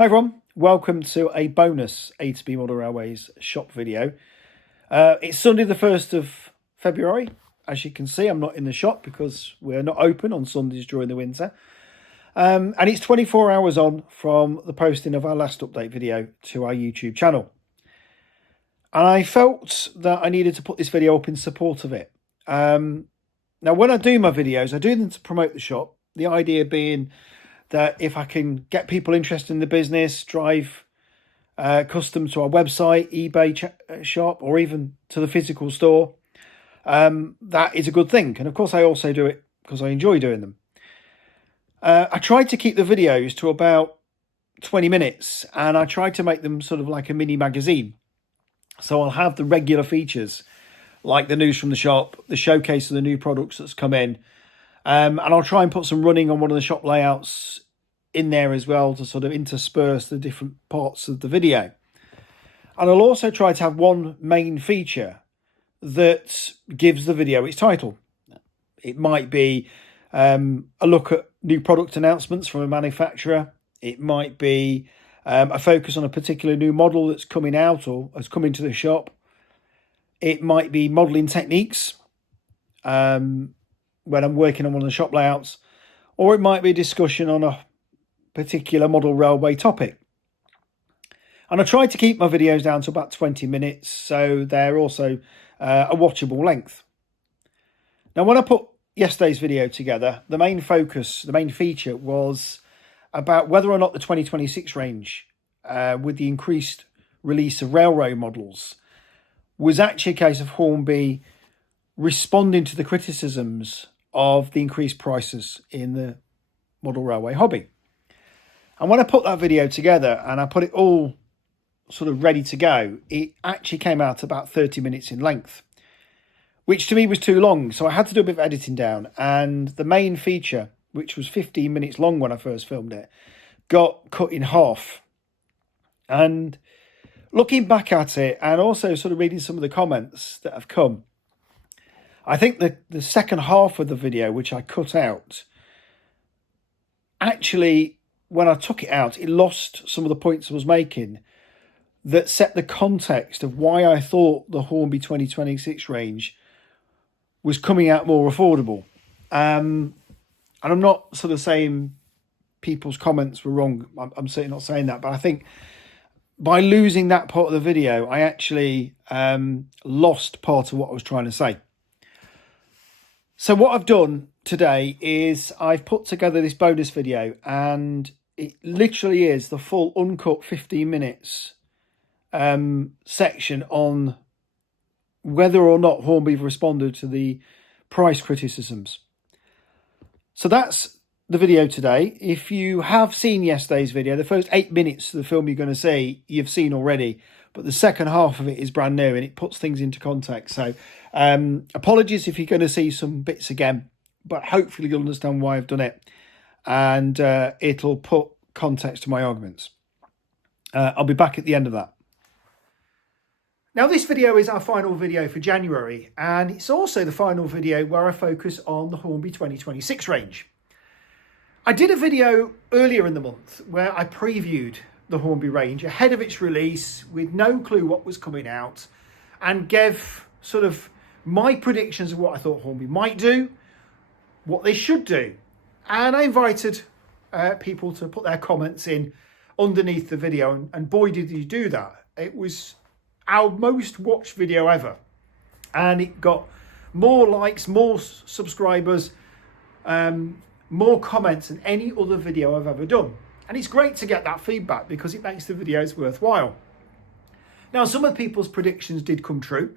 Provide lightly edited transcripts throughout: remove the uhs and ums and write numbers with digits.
Hi everyone, welcome to a bonus A to B Model Railways shop video. It's Sunday the 1st of February. As you can see, I'm not in the shop because we're not open on Sundays during the winter. And it's 24 hours on from the posting of our last update video to our YouTube channel. And I felt that I needed to put this video up in support of it. Now, when I do my videos, I do them to promote the shop. The idea being that if I can get people interested in the business, drive customers to our website, eBay shop, or even to the physical store, that is a good thing. And of course, I also do it because I enjoy doing them. I tried to keep the videos to about 20 minutes, and I tried to make them sort of like a mini magazine. So I'll have the regular features, like the news from the shop, the showcase of the new products that's come in, and I'll try and put some running on one of the shop layouts in there as well to sort of intersperse the different parts of the video. And I'll also try to have one main feature that gives the video its title. It might be a look at new product announcements from a manufacturer. It might be a focus on a particular new model that's coming out or has come into the shop. It might be modelling techniques when I'm working on one of the shop layouts, or it might be a discussion on a particular model railway topic. And I try to keep my videos down to about 20 minutes, so they're also a watchable length. Now, when I put yesterday's video together, the main focus, the main feature was about whether or not the 2026 range, with the increased release of railroad models, was actually a case of Hornby responding to the criticisms of the increased prices in the model railway hobby. And when I put that video together and I put it all sort of ready to go, it actually came out about 30 minutes in length, which to me was too long. So I had to do a bit of editing down, and the main feature, which was 15 minutes long when I first filmed it, got cut in half. And looking back at it and also sort of reading some of the comments that have come, I think the second half of the video, which I cut out, actually, when I took it out, it lost some of the points I was making that set the context of why I thought the Hornby 2026 range was coming out more affordable. And I'm not sort of saying people's comments were wrong. I'm certainly not saying that. But I think by losing that part of the video, I actually lost part of what I was trying to say. So what I've done today is I've put together this bonus video, and it literally is the full uncut 15 minutes section on whether or not Hornby have responded to the price criticisms. So that's the video today. If you have seen yesterday's video, the first 8 minutes of the film you're going to see, you've seen already, but the second half of it is brand new and it puts things into context. So apologies if you're going to see some bits again, but hopefully you'll understand why I've done it, and it'll put context to my arguments. I'll be back at the end of that. Now, this video is our final video for January, and it's also the final video where I focus on the Hornby 2026 range. I did a video earlier in the month where I previewed the Hornby range ahead of its release with no clue what was coming out, and gave sort of my predictions of what I thought Hornby might do, what they should do. And I invited people to put their comments in underneath the video, and boy did you do that. It was our most watched video ever, and it got more likes, more subscribers, more comments than any other video I've ever done. And it's great to get that feedback because it makes the videos worthwhile. Now, some of people's predictions did come true,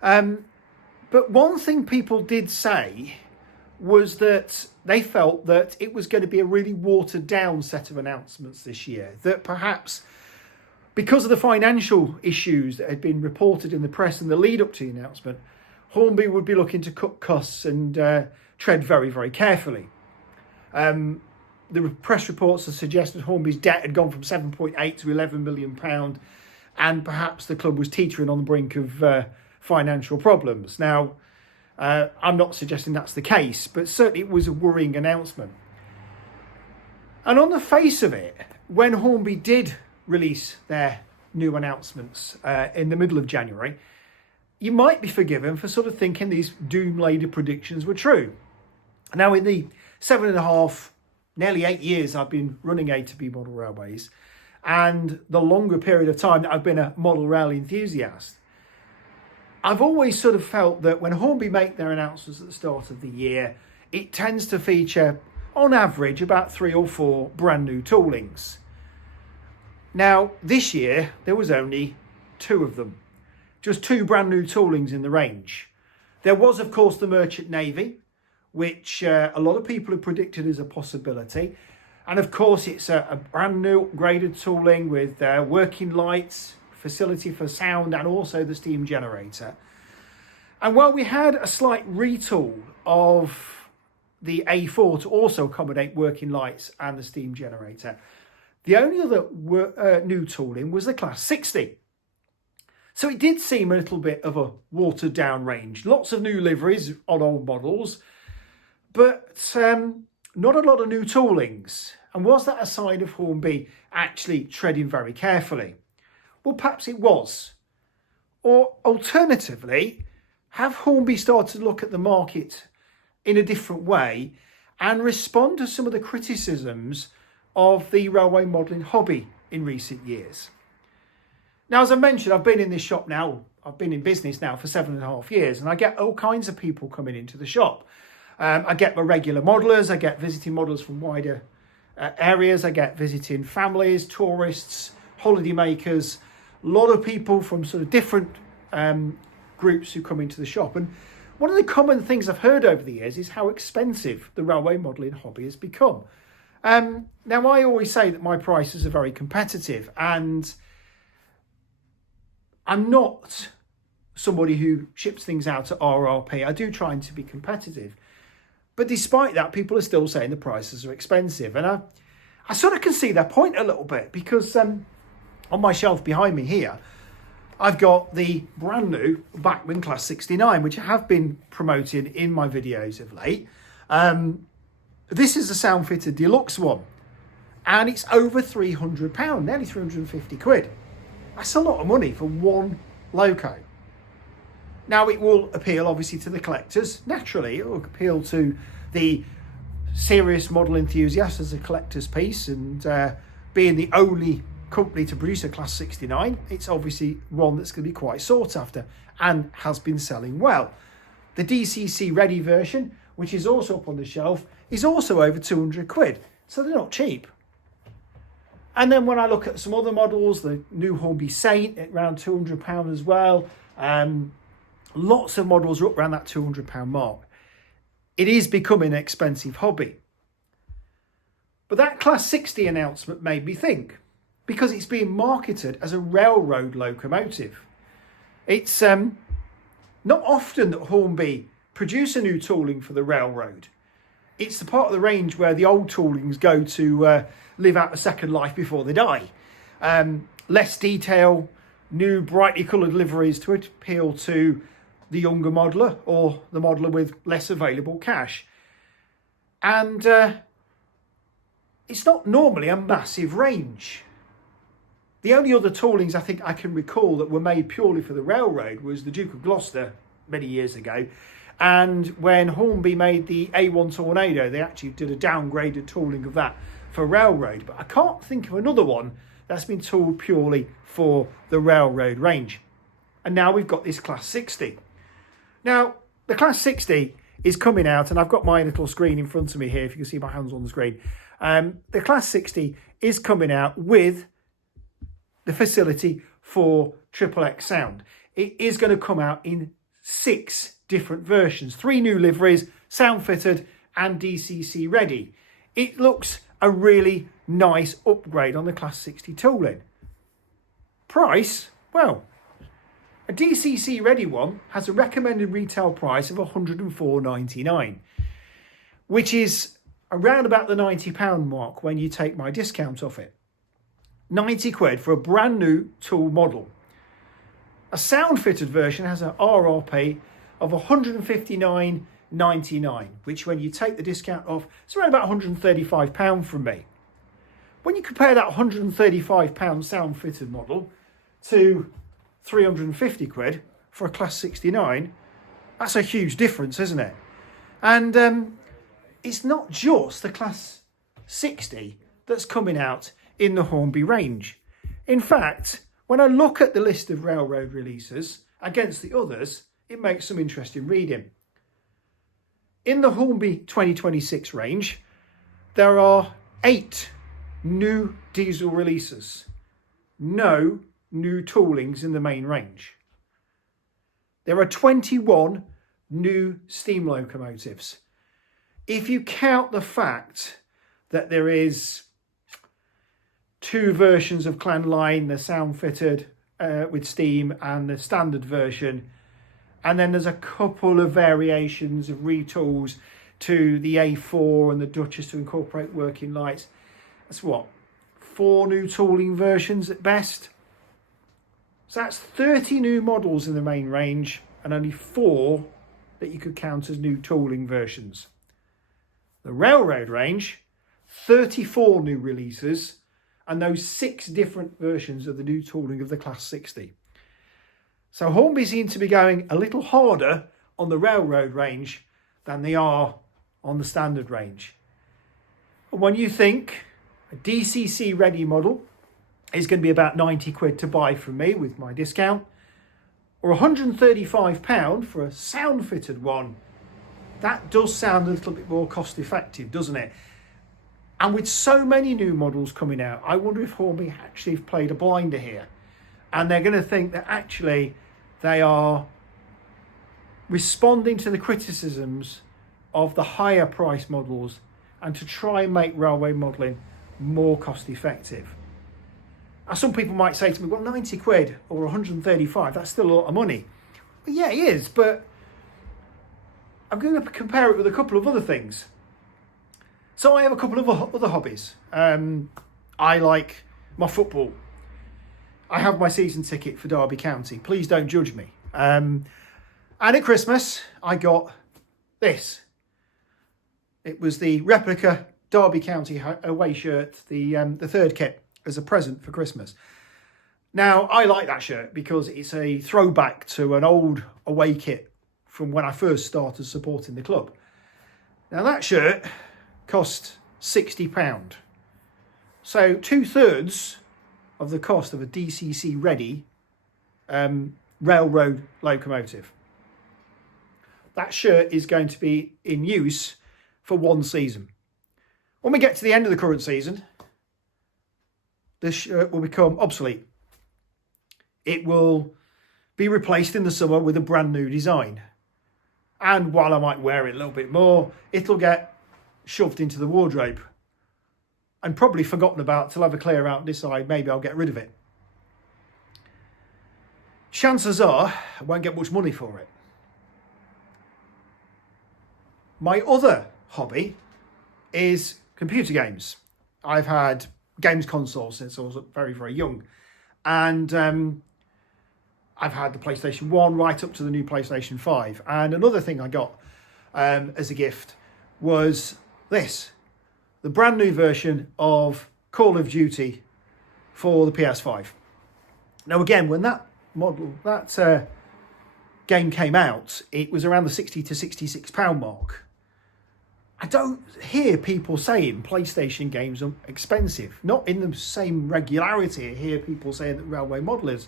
but one thing people did say was that they felt that it was going to be a really watered down set of announcements this year, that perhaps because of the financial issues that had been reported in the press in the lead up to the announcement, Hornby would be looking to cut costs and tread very, very carefully. The press reports have suggested Hornby's debt had gone from 7.8 to 11 million pound, and perhaps the club was teetering on the brink of financial problems. Now, I'm not suggesting that's the case, but certainly it was a worrying announcement. And on the face of it, when Hornby did release their new announcements in the middle of January, you might be forgiven for sort of thinking these doom-laden predictions were true. Now, in the 7.5, nearly 8 years I've been running A to B model railways, and the longer period of time that I've been a model rail enthusiast, I've always sort of felt that when Hornby make their announcements at the start of the year, it tends to feature, on average, about 3 or 4 brand new toolings. Now, this year, there was only 2 of them. Just 2 brand new toolings in the range. There was, of course, the Merchant Navy, which a lot of people have predicted as a possibility. And of course, it's a brand new upgraded tooling with working lights, facility for sound, and also the steam generator. And while we had a slight retool of the A4 to also accommodate working lights and the steam generator, the only other new tooling was the Class 60. So it did seem a little bit of a watered down range. Lots of new liveries on old models, but not a lot of new toolings. And was that a sign of Hornby actually treading very carefully? Well, perhaps it was. Or alternatively, have Hornby started to look at the market in a different way and respond to some of the criticisms of the railway modelling hobby in recent years? Now, as I mentioned, I've been in this shop now, I've been in business now for 7.5 years, and I get all kinds of people coming into the shop. I get my regular modellers, I get visiting modellers from wider areas, I get visiting families, tourists, holiday makers, a lot of people from sort of different groups who come into the shop. And one of the common things I've heard over the years is how expensive the railway modelling hobby has become. Now, I always say that my prices are very competitive, and I'm not somebody who ships things out at RRP. I do try to be competitive. But despite that, people are still saying the prices are expensive. And I sort of can see their point a little bit, because on my shelf behind me here, I've got the brand new Bachmann Class 69, which I have been promoting in my videos of late. This is a sound fitted deluxe one, and it's over £300, nearly 350 quid. That's a lot of money for one loco. Now, it will appeal obviously to the collectors. Naturally, it will appeal to the serious model enthusiasts as a collector's piece, and being the only company to produce a Class 69, it's obviously one that's going to be quite sought after and has been selling well. The DCC ready version, which is also up on the shelf, is also over 200 quid, so they're not cheap. And then when I look at some other models, the new Hornby Saint at around £200 as well, lots of models are up around that £200 mark. It is becoming an expensive hobby. But that Class 60 announcement made me think, because it's being marketed as a railroad locomotive. It's not often that Hornby produce a new tooling for the railroad. It's the part of the range where the old toolings go to live out a second life before they die. Less detail, new brightly coloured liveries to appeal to the younger modeller or the modeller with less available cash. And it's not normally a massive range. The only other toolings I think I can recall that were made purely for the railroad was the Duke of Gloucester many years ago. And when Hornby made the A1 Tornado, they actually did a downgraded tooling of that for railroad. But I can't think of another one that's been tooled purely for the railroad range. And now we've got this Class 60. Now, the Class 60 is coming out, and I've got my little screen in front of me here, if you can see my hands on the screen. The Class 60 is coming out with the facility for XXX sound. It is going to come out in 6 different versions, 3 new liveries, sound fitted and DCC ready. It looks a really nice upgrade on the Class 60 tooling. Price? Well, a DCC ready one has a recommended retail price of £104.99, which is around about the £90 mark when you take my discount off it. 90 quid for a brand new tool model. A sound fitted version has an RRP of £159.99, which when you take the discount off, it's around about £135 from me. When you compare that £135 sound fitted model to 350 quid for a Class 69, that's a huge difference, isn't it? And it's not just the Class 60 that's coming out in the Hornby range. In fact, when I look at the list of railroad releases against the others, it makes some interesting reading. In the Hornby 2026 range, there are 8 new diesel releases, no new toolings in the main range. There are 21 new steam locomotives. If you count the fact that there is 2 versions of Clan Line, the sound fitted with steam and the standard version, and then there's a couple of variations of retools to the A4 and the Duchess to incorporate working lights. That's what, 4 new tooling versions at best. So that's 30 new models in the main range and only 4 that you could count as new tooling versions. The railroad range, 34 new releases and those 6 different versions of the new tooling of the Class 60. So Hornby seem to be going a little harder on the railroad range than they are on the standard range. And when you think a DCC ready model is going to be about 90 quid to buy from me with my discount, or £135 for a sound fitted one, that does sound a little bit more cost effective, doesn't it? And with so many new models coming out, I wonder if Hornby actually have played a blinder here. And they're going to think that actually they are responding to the criticisms of the higher price models and to try and make railway modelling more cost effective. Now, some people might say to me, well, 90 quid or 135, that's still a lot of money. Well, yeah, it is, but I'm going to compare it with a couple of other things. So I have a couple of other hobbies. I like my football. I have my season ticket for Derby County. Please don't judge me. And at Christmas, I got this. It was the replica Derby County away shirt, the third kit, as a present for Christmas. Now, I like that shirt because it's a throwback to an old away kit from when I first started supporting the club. Now, that shirt cost £60. So 2/3 of the cost of a DCC ready railroad locomotive. That shirt is going to be in use for 1 season. When we get to the end of the current season, this shirt will become obsolete. It will be replaced in the summer with a brand new design. And while I might wear it a little bit more, it'll get shoved into the wardrobe and probably forgotten about till I have a clear out and decide maybe I'll get rid of it. Chances are I won't get much money for it. My other hobby is computer games. I've had games consoles since I was very, very young. And I've had the PlayStation 1 right up to the new PlayStation 5. And another thing I got as a gift was this. The brand new version of Call of Duty for the PS5. Now again, when that game came out, it was around the £60 to £66 mark. I don't hear people saying PlayStation games are expensive. Not in the same regularity. I hear people saying that railway modelers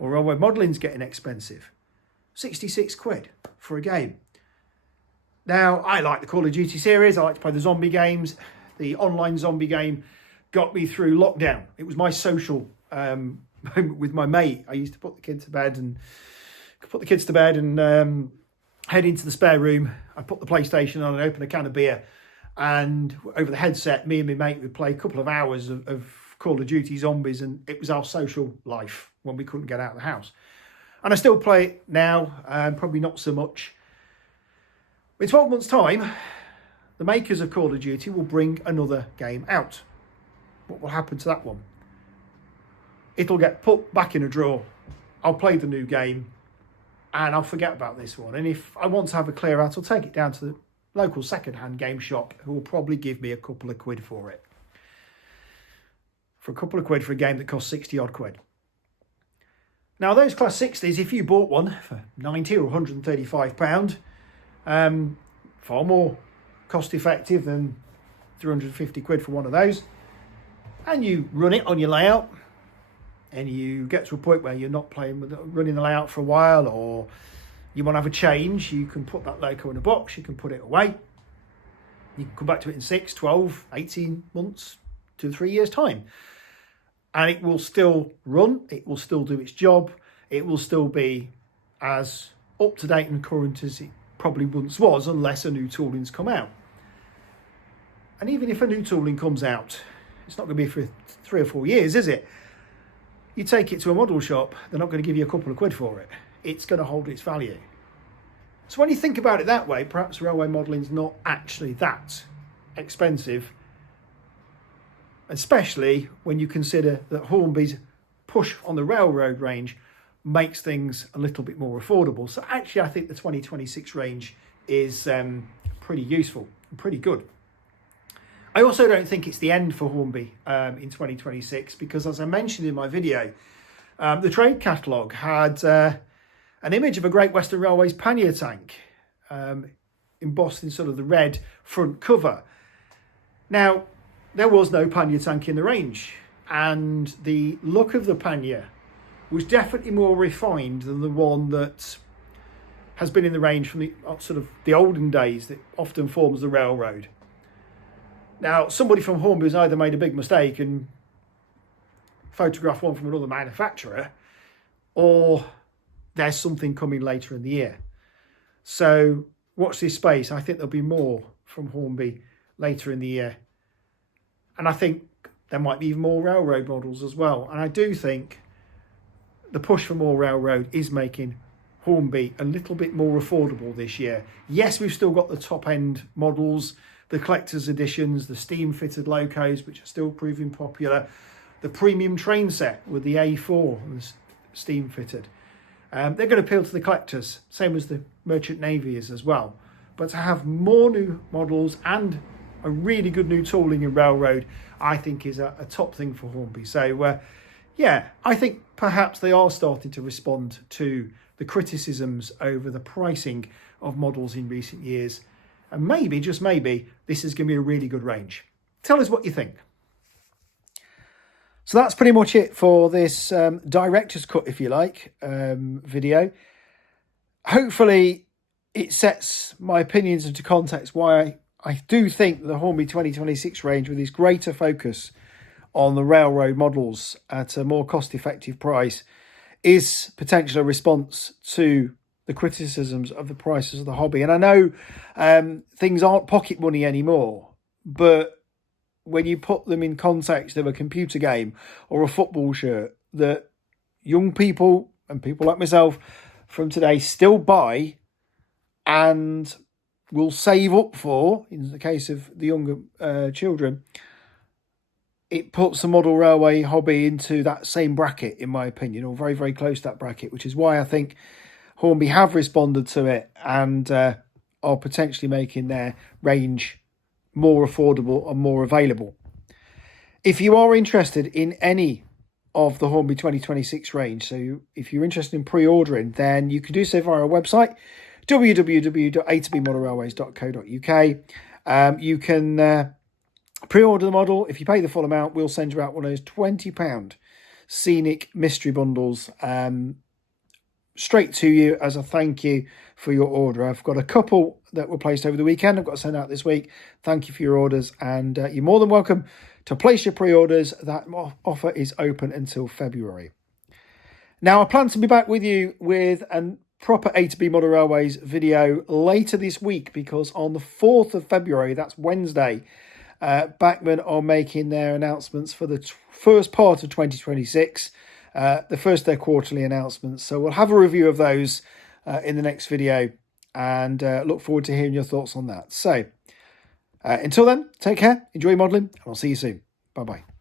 or railway modelling's getting expensive. 66 quid for a game. Now, I like the Call of Duty series. I like to play the zombie games. The online zombie game got me through lockdown. It was my social moment with my mate. I used to put the kids to bed and head into the spare room. I'd put the PlayStation on and open a can of beer. And over the headset, me and my mate would play a couple of hours of Call of Duty Zombies. And it was our social life when we couldn't get out of the house. And I still play it now, probably not so much. In 12 months' time, the makers of Call of Duty will bring another game out. What will happen to that one? It'll get put back in a drawer. I'll play the new game and I'll forget about this one. And if I want to have a clear out, I'll take it down to the local second-hand game shop who will probably give me a couple of quid for it. for a couple of quid for a game that costs 60 odd quid. Now those Class 60s, if you bought one for 90 or £135, far more cost effective than 350 quid for one of those, and you run it on your layout, and you get to a point where you're not running the layout for a while, or you want to have a change, you can put that Lego in a box, you can put it away, you can come back to it in 6, 12, 18 months, 2 or 3 years time, and it will still run, it will still do its job, it will still be as up to date and current as it probably once was, unless a new tooling's come out. And even if a new tooling comes out, it's not going to be for 3 or 4 years, is it? You take it to a model shop, they're not going to give you a couple of quid for it. It's going to hold its value. So when you think about it that way, perhaps railway modelling is not actually that expensive, especially when you consider that Hornby's push on the railroad range makes things a little bit more affordable. So actually, I think the 2026 range is pretty useful and pretty good. I also don't think it's the end for Hornby in 2026, because as I mentioned in my video, the trade catalogue had an image of a Great Western Railways pannier tank embossed in sort of the red front cover. Now, there was no pannier tank in the range, and the look of the pannier was definitely more refined than the one that has been in the range from the sort of the olden days that often forms the railroad. Now, somebody from Hornby has either made a big mistake and photographed one from another manufacturer, or there's something coming later in the year. So watch this space. I think there'll be more from Hornby later in the year. And I think there might be even more railroad models as well. And I do think the push for more railroad is making Hornby a little bit more affordable this year. Yes, we've still got the top end models, the collector's editions, the steam fitted locos, which are still proving popular, the premium train set with the A4 and the steam fitted. They're going to appeal to the collectors, same as the Merchant Navy is as well. But to have more new models and a really good new tooling in railroad, I think is a top thing for Hornby. So yeah, I think perhaps they are starting to respond to the criticisms over the pricing of models in recent years. And maybe, just maybe, this is going to be a really good range. Tell us what you think. So that's pretty much it for this director's cut, if you like, video. Hopefully it sets my opinions into context why I do think the Hornby 2026 range, with its greater focus on the railroad models at a more cost-effective price, is potentially a response to the criticisms of the prices of the hobby. And I know things aren't pocket money anymore, but when you put them in context of a computer game or a football shirt that young people and people like myself from today still buy and will save up for, in the case of the younger children, it puts the model railway hobby into that same bracket, in my opinion, or very, very close to that bracket, which is why I think Hornby have responded to it and are potentially making their range more affordable and more available. If you are interested in any of the Hornby 2026 range, so if you're interested in pre-ordering, then you can do so via our website, www.a2bmodelrailways.co.uk. You can pre-order the model. If you pay the full amount, we'll send you out one of those £20 scenic mystery bundles straight to you as a thank you for your order. I've got a couple that were placed over the weekend. I've got to send out this week. Thank you for your orders, and you're more than welcome to place your pre-orders. That offer is open until February. Now, I plan to be back with you with a proper A2B Model Railways video later this week, because on the 4th of February, that's Wednesday, Bachmann are making their announcements for the first part of 2026. The first their quarterly announcements. So we'll have a review of those in the next video, and look forward to hearing your thoughts on that. So until then, take care, enjoy modelling, and I'll see you soon. Bye-bye.